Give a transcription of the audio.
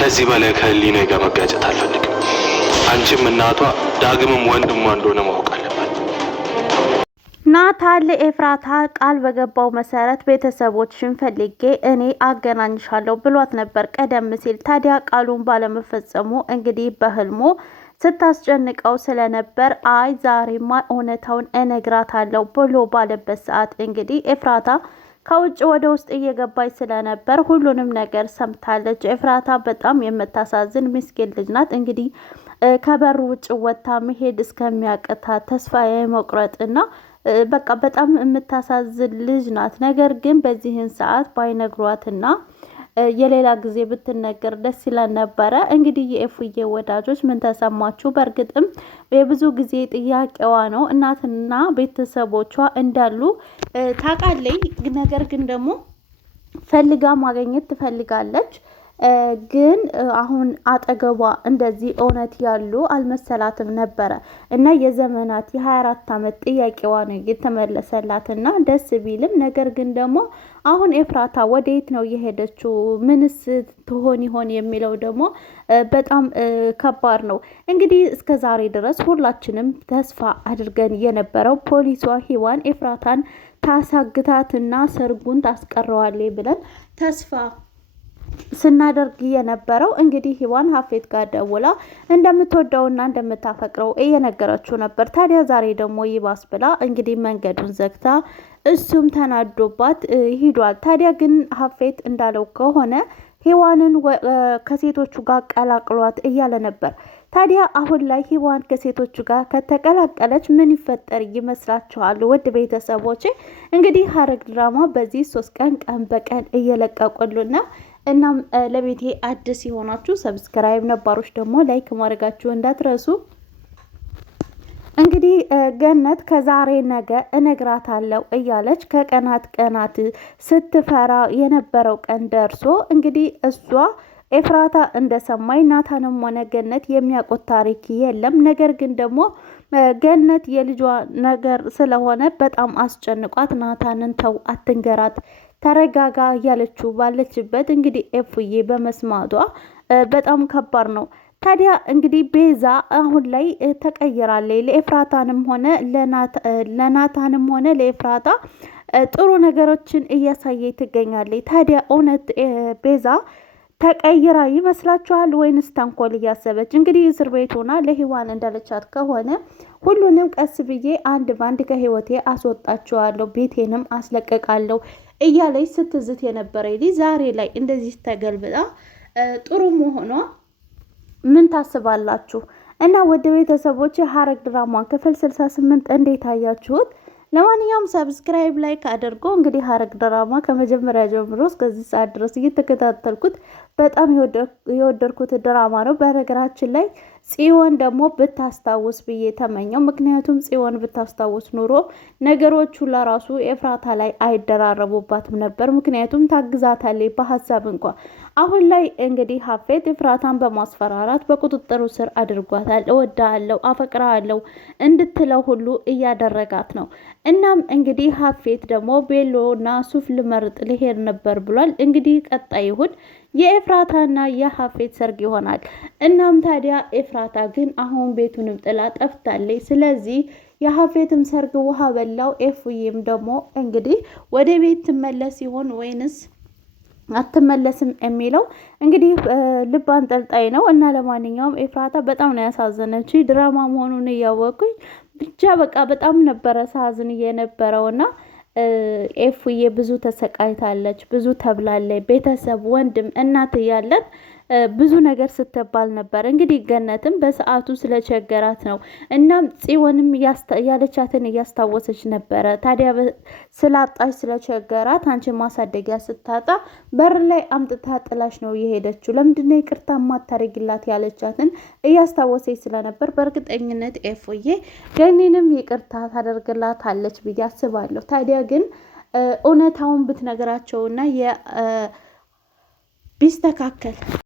ከዚህ በላይ ከህሊና ጋር መጋጨት አልፈልግም። አንቺም እናቷ ዳግምም ወንድሟ እንደሆነ ማወቅ አለባት። ናታን ለኤፍራታ ቃል በገባው መሰረት ቤተሰቦችን ፈልጌ እኔ አገናኝሻለሁ ብሏት ነበር ቀደም ሲል። ታዲያ ቃሉን ባለመፈጸሙ እንግዲህ በህልሙ ስታስጨንቀው ስለነበር አይ ዛሬማ እውነታውን እነግራታለሁ ብሎ ባለበት ሰዓት እንግዲህ ኤፍራታ ከውጭ ወደ ውስጥ እየገባች ስለነበር ሁሉንም ነገር ሰምታለች። ኤፍራታ በጣም የምታሳዝን ምስኪን ልጅ ናት። እንግዲህ ከበሩ ውጭ ወጥታ መሄድ እስከሚያቅታት ተስፋ የመቁረጥና በቃ በጣም የምታሳዝን ልጅ ናት። ነገር ግን በዚህን ሰዓት ባይነግሯትና የሌላ ጊዜ ብትነገር ደስ ይለን ነበረ። እንግዲህ የኤፉዬ ወዳጆች ምን ተሰማችሁ? በእርግጥም የብዙ ጊዜ ጥያቄዋ ነው። እናትና ቤተሰቦቿ እንዳሉ ታውቃለች። ነገር ግን ደግሞ ፈልጋ ማግኘት ትፈልጋለች። ግን አሁን አጠገቧ እንደዚህ እውነት ያሉ አልመሰላትም ነበረ እና የዘመናት የ24 ዓመት ጥያቄዋ ነው የተመለሰላትና ደስ ቢልም ነገር ግን ደግሞ አሁን ኤፍራታ ወዴት ነው የሄደችው? ምንስ ትሆን ይሆን የሚለው ደግሞ በጣም ከባድ ነው። እንግዲህ እስከ ዛሬ ድረስ ሁላችንም ተስፋ አድርገን የነበረው ፖሊሷ ሂዋን ኤፍራታን ታሳግታትና ሰርጉን ታስቀረዋለች ብለን ተስፋ ስናደርግ የነበረው እንግዲህ ሂዋን ሀፌት ጋር ደውላ እንደምትወደውና እንደምታፈቅረው እየነገረችው ነበር። ታዲያ ዛሬ ደግሞ ይባስ ብላ እንግዲህ መንገዱን ዘግታ እሱም ተናዶባት ሂዷል። ታዲያ ግን ሀፌት እንዳለው ከሆነ ሂዋንን ከሴቶቹ ጋር ቀላቅሏት እያለ ነበር። ታዲያ አሁን ላይ ሂዋን ከሴቶቹ ጋር ከተቀላቀለች ምን ይፈጠር ይመስላችኋል? ውድ ቤተሰቦቼ እንግዲህ ሐረግ ድራማ በዚህ 3 ቀን በቀን እየለቀቁልና እናም ለቤቴ አዲስ የሆናችሁ ሰብስክራይብ፣ ነባሮች ደግሞ ላይክ ማድረጋችሁ እንዳትረሱ። እንግዲህ ገነት ከዛሬ ነገ እነግራታለሁ እያለች ከቀናት ስትፈራ የነበረው ቀን ደርሶ እንግዲህ እሷ ኤፍራታ እንደሰማይ ናታንም ሆነ ገነት የሚያውቁት ታሪክ የለም። ነገር ግን ደግሞ ገነት የልጇ ነገር ስለሆነ በጣም አስጨንቋት ናታንን ተው አትንገራት ተረጋጋ እያለችው ባለችበት እንግዲህ ኤፉዬ በመስማቷ በጣም ከባድ ነው። ታዲያ እንግዲህ ቤዛ አሁን ላይ ተቀይራለች። ለኤፍራታንም ሆነ ለናታንም ሆነ ለኤፍራታ ጥሩ ነገሮችን እያሳየች ትገኛለች። ታዲያ እውነት ቤዛ ተቀይራ ይመስላችኋል ወይንስ ተንኮል እያሰበች? እንግዲህ እስር ቤት ሆና ለሂዋን እንዳለቻት ከሆነ ሁሉንም ቀስ ብዬ አንድ ባንድ ከህይወቴ አስወጣችኋለሁ፣ ቤቴንም አስለቀቃለሁ እያለች ስትዝት የነበረ ልጅ ዛሬ ላይ እንደዚህ ተገልብጣ ጥሩ መሆኗ ምን ታስባላችሁ? እና ወደ ቤተሰቦች ሐረግ ድራማ ክፍል 68 እንዴት አያችሁት? ለማንኛውም ሰብስክራይብ ላይክ አድርጎ እንግዲህ ሐረግ ድራማ ከመጀመሪያ ጀምሮ እስከዚህ ሰዓት ድረስ እየተከታተልኩት በጣም የወደድኩት ድራማ ነው። በነገራችን ላይ ጽዮን ደግሞ ብታስታውስ ብዬ ተመኘው። ምክንያቱም ጽዮን ብታስታውስ ኑሮ ነገሮቹ ለራሱ ኤፍራታ ላይ አይደራረቡባትም ነበር። ምክንያቱም ታግዛታለች በሀሳብ እንኳን። አሁን ላይ እንግዲህ ሀፌት ኤፍራታን በማስፈራራት በቁጥጥሩ ስር አድርጓታል። እወዳለሁ፣ አፈቅራለሁ እንድትለው ሁሉ እያደረጋት ነው። እናም እንግዲህ ሀፌት ደግሞ ቤሎና ሱፍ ልመርጥ ልሄድ ነበር ብሏል። እንግዲህ ቀጣይ ይሁን የኤፍራታና የሀፌት ሰርግ ይሆናል። እናም ታዲያ ኤፍራታ ግን አሁን ቤቱንም ጥላ ጠፍታለች። ስለዚህ የሀፌትም ሰርግ ውሃ በላው። ኤፉዬም ደግሞ እንግዲህ ወደ ቤት ትመለስ ይሆን ወይንስ አትመለስም የሚለው እንግዲህ ልብ አንጠልጣይ ነው። እና ለማንኛውም ኤፍራታ በጣም ነው ያሳዘነች። ድራማ መሆኑን እያወቅኩኝ ብቻ በቃ በጣም ነበረ ሳዝን የነበረውና ኤፉዬ ብዙ ተሰቃይታለች፣ ብዙ ተብላለች። ቤተሰብ፣ ወንድም፣ እናት እያለን ብዙ ነገር ስትባል ነበር። እንግዲህ ገነትም በሰዓቱ ስለቸገራት ነው። እናም ጽዮንም ያለቻትን እያስታወሰች ነበረ። ታዲያ ስላጣች ስለቸገራት አንቺ ማሳደጊያ ስታጣ በር ላይ አምጥታ ጥላሽ ነው የሄደችው። ለምንድነው ይቅርታ ማታረግላት ያለቻትን እያስታወሰች ስለነበር በእርግጠኝነት ኤፉዬ ገኒንም ይቅርታ ታደርግላታለች ብዬ አስባለሁ። ታዲያ ግን እውነታውን ብትነግራቸውና ቢስተካከል